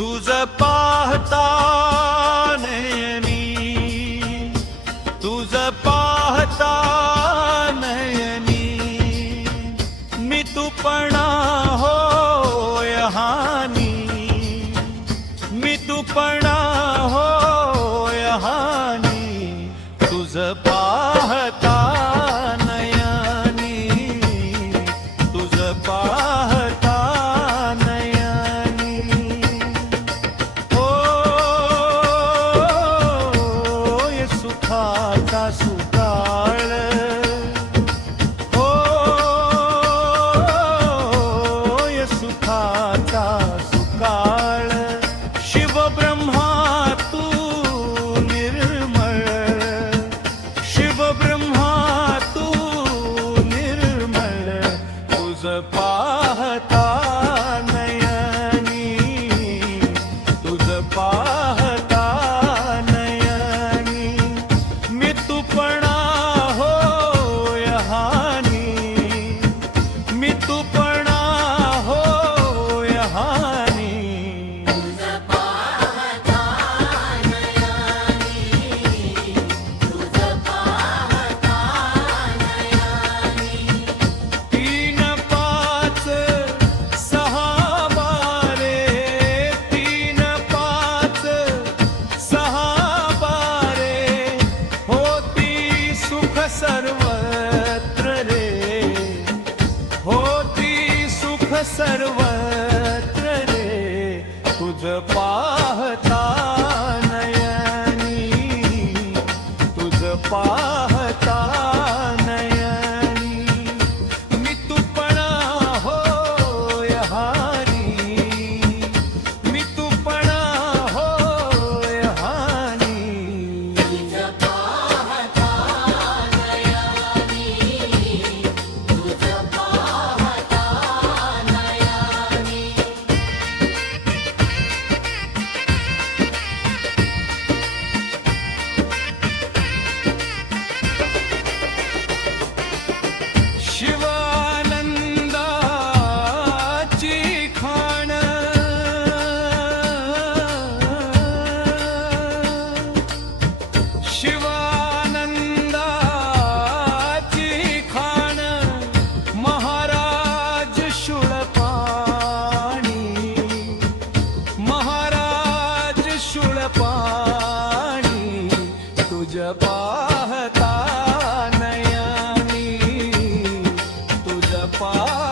तुझ पाहता नयनी, तुझ पाहता नयनी, मी तूपणा होय हानी, मी तूपणा होय हानी, तुझ पाहता नयनी, तुझ पाहता नयनी. होय सुखाचा सुकाळ, होय सुखाचा सुकाळ, शिव ब्रह्मा तू निर्मळ, शिव ब्रह्मा तू निर्मळ, तुझ पाहता नयनी, तुझ पाहता नयनी, मी तूपणा होय हानी, मी तूपणा होय हानी. तीन पाच सहा बारे, तीन पाच सहा बारे, होती सुख सर्वत्र रे, होती सुख सर्वत्र रे, तुझ पाहता नयनी, तुझ पाहता नयनी, मी तूपणा होय हानी, मी तूपणा होय हानी. शिवानंदाची खाण, शिवानंदाची खाण, महाराज शूळपाणी, महाराज शूळपाणी, तुझ पाहता नयनी, तुझ पाहता